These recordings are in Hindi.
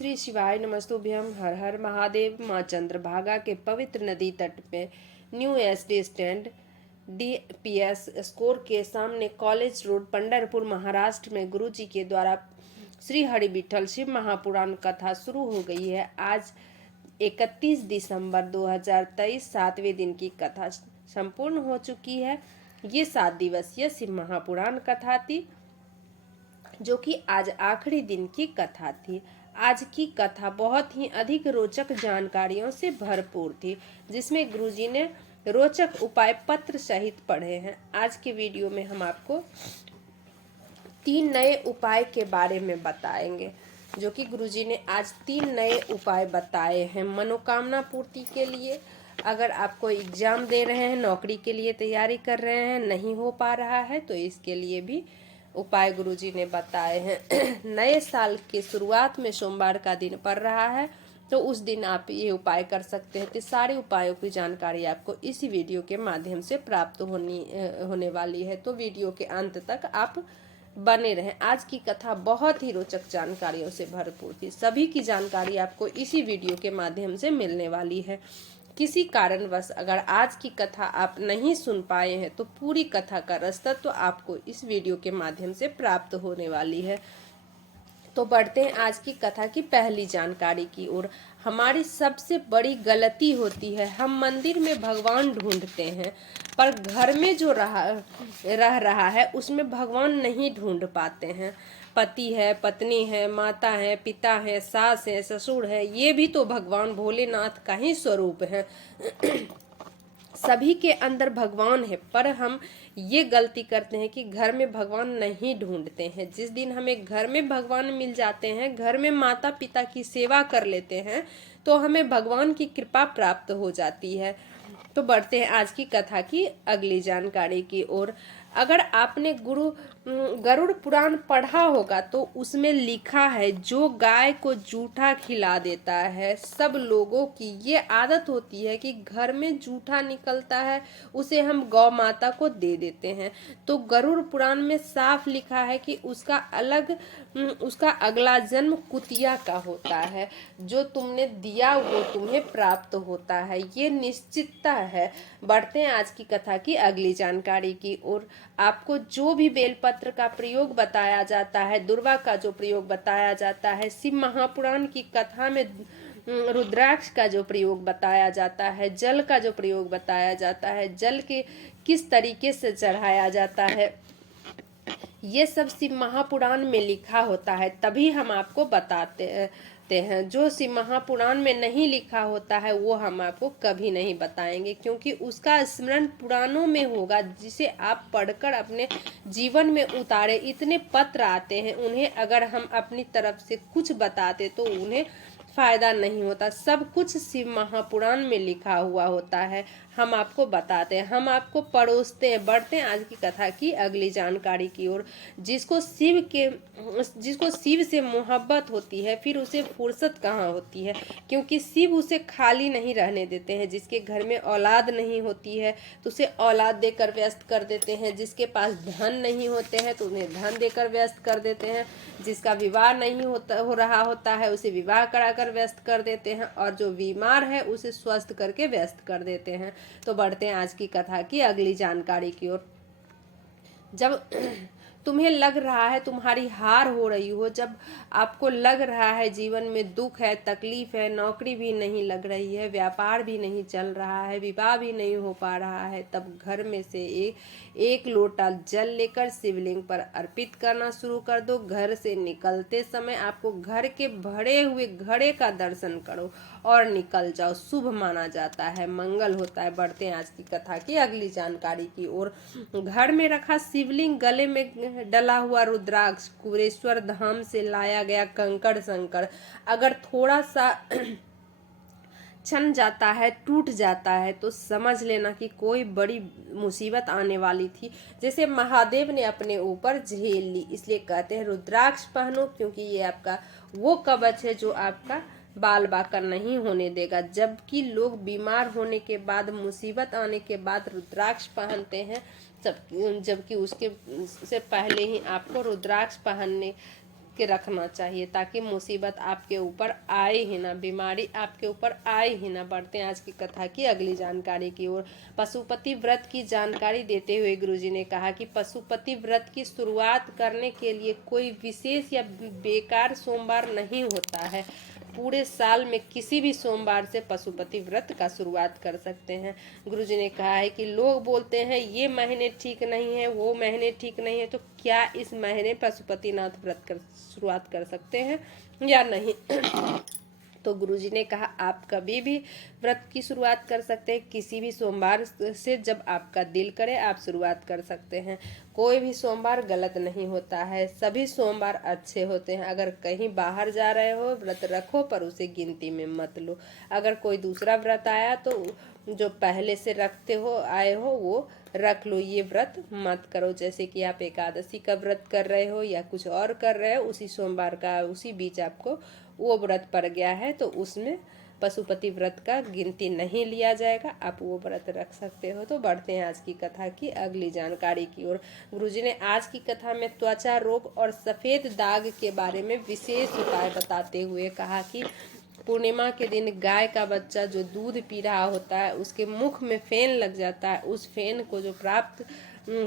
श्री शिवाय नमस्तुभ्यम। हर हर महादेव। माँ चंद्रभागा के पवित्र नदी तट पे new ST stand DPS score के सामने कॉलेज रोड पंढरपुर महाराष्ट्र में गुरु जी के द्वारा श्री हरि विठल शिव महापुराण कथा शुरू हो गई है। आज 31 दिसंबर 2023 सातवें दिन की कथा संपूर्ण हो चुकी है। ये 7 दिवसीय शिव महापुराण कथा थी जो कि आज आखिरी दिन की कथा थी। आज की कथा बहुत ही अधिक रोचक जानकारियों से भरपूर थी, जिसमें गुरुजी ने रोचक उपाय पत्र सहित पढ़े हैं। आज के वीडियो में हम आपको 3 नए उपाय के बारे में बताएंगे, जो कि गुरुजी ने आज 3 नए उपाय बताए हैं मनोकामना पूर्ति के लिए। अगर आप कोई एग्जाम दे रहे हैं, नौकरी के लिए तैयारी कर रहे हैं, नहीं हो पा रहा है, तो इसके लिए भी उपाय गुरुजी ने बताए हैं। नए साल के शुरुआत में सोमवार का दिन पड़ रहा है, तो उस दिन आप ये उपाय कर सकते हैं। तो सारे उपायों की जानकारी आपको इसी वीडियो के माध्यम से प्राप्त होने वाली है, तो वीडियो के अंत तक आप बने रहें। आज की कथा बहुत ही रोचक जानकारियों से भरपूर थी। सभी की जानकारी आपको इसी वीडियो के माध्यम से मिलने वाली है। किसी कारणवश अगर आज की कथा आप नहीं सुन पाए हैं, तो पूरी कथा का रास्ता तो आपको इस वीडियो के माध्यम से प्राप्त होने वाली है। तो बढ़ते हैं आज की कथा की पहली जानकारी की ओर। हमारी सबसे बड़ी गलती होती है, हम मंदिर में भगवान ढूंढते हैं, पर घर में जो रह रहा है उसमें भगवान नहीं ढूंढ पाते हैं। पति है, पत्नी है, माता है, पिता है, सास है, ससुर है, ये भी तो भगवान भोलेनाथ का ही स्वरूप है। सभी के अंदर भगवान है, पर हम ये गलती करते हैं कि घर में भगवान नहीं ढूंढते हैं। जिस दिन हमें घर में भगवान मिल जाते हैं, घर में माता पिता की सेवा कर लेते हैं, तो हमें भगवान की कृपा प्राप्त हो जाती है। तो बढ़ते हैं आज की कथा की अगली जानकारी की ओर। अगर आपने गरुड़ पुराण पढ़ा होगा, तो उसमें लिखा है, जो गाय को जूठा खिला देता है, सब लोगों की ये आदत होती है कि घर में जूठा निकलता है उसे हम गौ माता को दे देते हैं। तो गरुड़ पुराण में साफ लिखा है कि उसका अगला जन्म कुतिया का होता है। जो तुमने दिया वो तुम्हें प्राप्त होता है, ये निश्चितता है। बढ़ते हैं आज की कथा की अगली जानकारी की ओर। आपको जो भी बेलपत्र का प्रयोग बताया जाता है, दुर्वा का जो प्रयोग बताया जाता है, शिव महापुराण की कथा में रुद्राक्ष का जो प्रयोग बताया जाता है, जल का जो प्रयोग बताया जाता है, जल के किस तरीके से चढ़ाया जाता है, ये सब शिव महापुराण में लिखा होता है, तभी हम आपको बताते हैं। जो शिव महापुराण में नहीं लिखा होता है वो हम आपको कभी नहीं बताएंगे, क्योंकि उसका स्मरण पुराणों में होगा, जिसे आप पढ़कर अपने जीवन में उतारे। इतने पत्र आते हैं, उन्हें अगर हम अपनी तरफ से कुछ बताते तो उन्हें फायदा नहीं होता। सब कुछ शिव महापुराण में लिखा हुआ होता है, हम आपको बताते हैं, हम आपको परोसते हैं। बढ़ते हैं आज की कथा की अगली जानकारी की ओर। जिसको शिव से मोहब्बत होती है, फिर उसे फुर्सत कहाँ होती है, क्योंकि शिव उसे खाली नहीं रहने देते हैं। जिसके घर में औलाद नहीं होती है तो उसे औलाद देकर व्यस्त कर देते हैं। जिसके पास धन नहीं होते हैं तो उन्हें धन देकर व्यस्त कर देते हैं। जिसका विवाह नहीं हो रहा होता है उसे विवाह कराकर व्यस्त कर देते हैं, और जो बीमार है उसे स्वस्थ करके व्यस्त कर देते हैं। तो बढ़ते हैं आज की कथा की अगली जानकारी की ओर। जब तुम्हें लग रहा है तुम्हारी हार हो रही हो, जब आपको लग रहा है जीवन में दुख है, तकलीफ है, नौकरी भी नहीं लग रही है, व्यापार भी नहीं चल रहा है, विवाह भी नहीं हो पा रहा है, तब घर में से एक लोटा जल लेकर शिवलिंग पर अर्पित करना शुरू कर दो। घर से निकलते समय आपको घर के भरे हुए घड़े का दर्शन करो और निकल जाओ, शुभ माना जाता है, मंगल होता है। बढ़ते हैं आज की कथा की अगली जानकारी की ओर। घर में रखा शिवलिंग, गले में डला हुआ रुद्राक्ष, कुबेरेश्वर धाम से लाया गया कंकड़ शंकर, अगर थोड़ा सा छन जाता है, टूट जाता है, तो समझ लेना कि कोई बड़ी मुसीबत आने वाली थी, जैसे महादेव ने अपने ऊपर झेल ली। इसलिए कहते हैं रुद्राक्ष पहनो, क्योंकि ये आपका वो कवच है जो आपका बाल बाका नहीं होने देगा। जबकि लोग बीमार होने के बाद, मुसीबत आने के बाद रुद्राक्ष पहनते हैं, जबकि उसके से पहले ही आपको रुद्राक्ष पहनने के रखना चाहिए ताकि मुसीबत आपके ऊपर आए ही ना, बीमारी आपके ऊपर आए ही ना। बढ़ते हैं आज की कथा की अगली जानकारी की ओर। पशुपति व्रत की जानकारी देते हुए गुरुजी ने कहा कि पशुपति व्रत की शुरुआत करने के लिए कोई विशेष या बेकार सोमवार नहीं होता है। पूरे साल में किसी भी सोमवार से पशुपति व्रत का शुरुआत कर सकते हैं। गुरुजी ने कहा है कि लोग बोलते हैं ये महीने ठीक नहीं है, वो महीने ठीक नहीं है, तो क्या इस महीने पशुपतिनाथ व्रत कर शुरुआत कर सकते हैं या नहीं? तो गुरुजी ने कहा आप कभी भी व्रत की शुरुआत कर सकते हैं, किसी भी सोमवार से जब आपका दिल करे आप शुरुआत कर सकते हैं। कोई भी सोमवार गलत नहीं होता है, सभी सोमवार अच्छे होते हैं। अगर कहीं बाहर जा रहे हो व्रत रखो, पर उसे गिनती में मत लो। अगर कोई दूसरा व्रत आया तो जो पहले से रखते हो आए हो वो रख लो, ये व्रत मत करो। जैसे कि आप एकादशी का व्रत कर रहे हो या कुछ और कर रहे हो, उसी सोमवार का उसी बीच आपको वो व्रत पड़ गया है तो उसमें पशुपति व्रत का गिनती नहीं लिया जाएगा, आप वो व्रत रख सकते हो। तो बढ़ते हैं आज की कथा की अगली जानकारी की ओर। गुरुजी ने आज की कथा में त्वचा रोग और सफ़ेद दाग के बारे में विशेष उपाय बताते हुए कहा कि पूर्णिमा के दिन गाय का बच्चा जो दूध पी रहा होता है उसके मुख में फेन लग जाता है, उस फेन को जो प्राप्त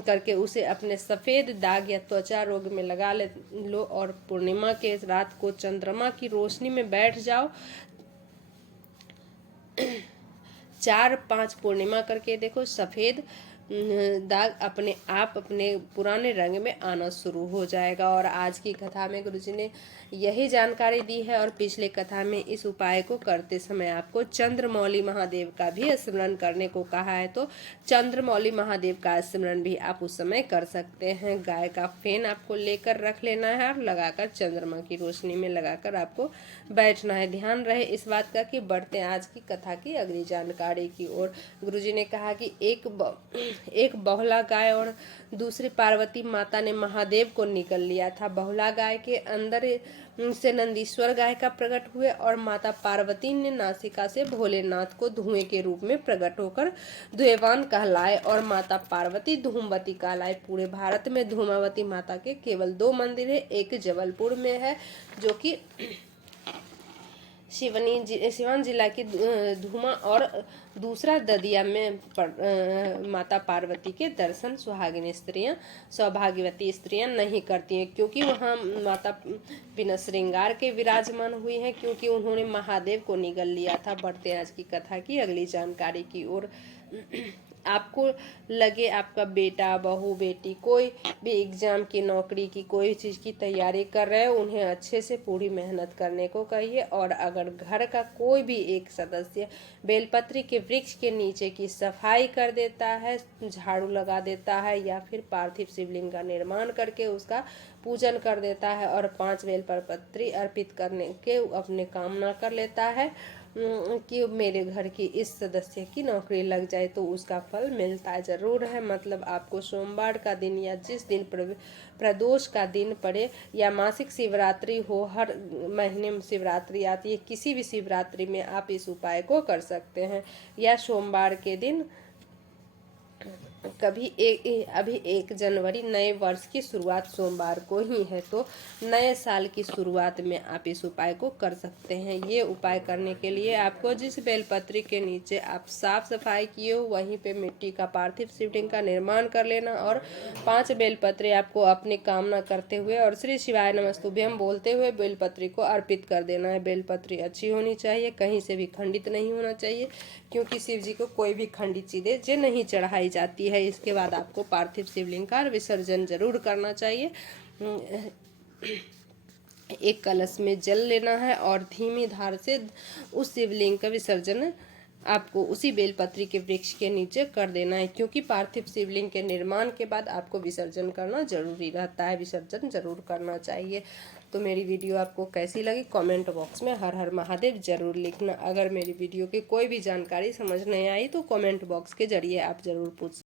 करके उसे अपने सफ़ेद दाग या त्वचा रोग में लगा लो और पूर्णिमा के रात को चंद्रमा की रोशनी में बैठ जाओ। 4-5 पूर्णिमा करके देखो, सफ़ेद दाग अपने आप अपने पुराने रंग में आना शुरू हो जाएगा। और आज की कथा में गुरुजी ने यही जानकारी दी है। और पिछले कथा में इस उपाय को करते समय आपको चंद्रमौली महादेव का भी स्मरण करने को कहा है, तो चंद्रमौली महादेव का स्मरण भी आप उस समय कर सकते हैं। गाय का फेन आपको लेकर रख लेना है और लगाकर चंद्रमा की रोशनी में लगाकर आपको बैठना है। ध्यान रहे इस बात का कि बढ़ते आज की कथा की अगली जानकारी की ओर। गुरुजी ने कहा कि एक बहुला गाय और दूसरी पार्वती माता ने महादेव को निगल लिया था। बहुला गाय के अंदर से नंदीश्वर गाय का प्रकट हुए और माता पार्वती ने नासिका से भोलेनाथ को धुएं के रूप में प्रकट होकर धुएवान कहलाए और माता पार्वती धूमवती कहलाए। पूरे भारत में धूमावती माता के केवल 2 मंदिर है, एक जबलपुर में है जो कि सिवान जिला की धूमा और दूसरा ददिया में माता पार्वती के दर्शन सौभाग्यवती स्त्रियां नहीं करती हैं, क्योंकि वहां माता बिना श्रृंगार के विराजमान हुई हैं, क्योंकि उन्होंने महादेव को निगल लिया था। बढ़ते हैं आज की कथा की अगली जानकारी की ओर। आपको लगे आपका बेटा बहू बेटी कोई भी एग्जाम की नौकरी की कोई चीज़ की तैयारी कर रहे हो, उन्हें अच्छे से पूरी मेहनत करने को कहिए। और अगर घर का कोई भी एक सदस्य बेलपत्री के वृक्ष के नीचे की सफाई कर देता है, झाड़ू लगा देता है या फिर पार्थिव शिवलिंग का निर्माण करके उसका पूजन कर देता है और 5 बेलपत्री अर्पित करने के अपने कामना कर लेता है कि मेरे घर की इस सदस्य की नौकरी लग जाए, तो उसका फल मिलता ज़रूर है। मतलब आपको सोमवार का दिन या जिस दिन प्रदोष का दिन पड़े या मासिक शिवरात्रि हो, हर महीने में शिवरात्रि आती है, किसी भी शिवरात्रि में आप इस उपाय को कर सकते हैं। या सोमवार के दिन अभी 1 जनवरी नए वर्ष की शुरुआत सोमवार को ही है, तो नए साल की शुरुआत में आप इस उपाय को कर सकते हैं। ये उपाय करने के लिए आपको जिस बेलपत्री के नीचे आप साफ सफाई किए हो वहीं पे मिट्टी का पार्थिव शिवलिंग का निर्माण कर लेना और 5 बेलपत्री आपको अपनी कामना करते हुए और श्री शिवाय नमस्तुभ्यम बोलते हुए बेलपत्री को अर्पित कर देना है। बेलपत्री अच्छी होनी चाहिए, कहीं से भी खंडित नहीं होना चाहिए, क्योंकि शिव जी को कोई भी खंडित चीज़ें नहीं चढ़ाई जाती है। इसके बाद आपको पार्थिव शिवलिंग का विसर्जन जरूर करना चाहिए। एक कलश में जल लेना है और धीमी धार से उस शिवलिंग का विसर्जन आपको उसी बेलपत्री के वृक्ष के नीचे कर देना है, क्योंकि पार्थिव शिवलिंग के निर्माण के बाद आपको विसर्जन करना जरूरी रहता है। विसर्जन जरूर करना चाहिए। तो मेरी वीडियो आपको कैसी लगी कमेंट बॉक्स में हर हर महादेव जरूर लिखना। अगर मेरी वीडियो की कोई भी जानकारी समझ नहीं आई तो कमेंट बॉक्स के जरिए आप जरूर पूछ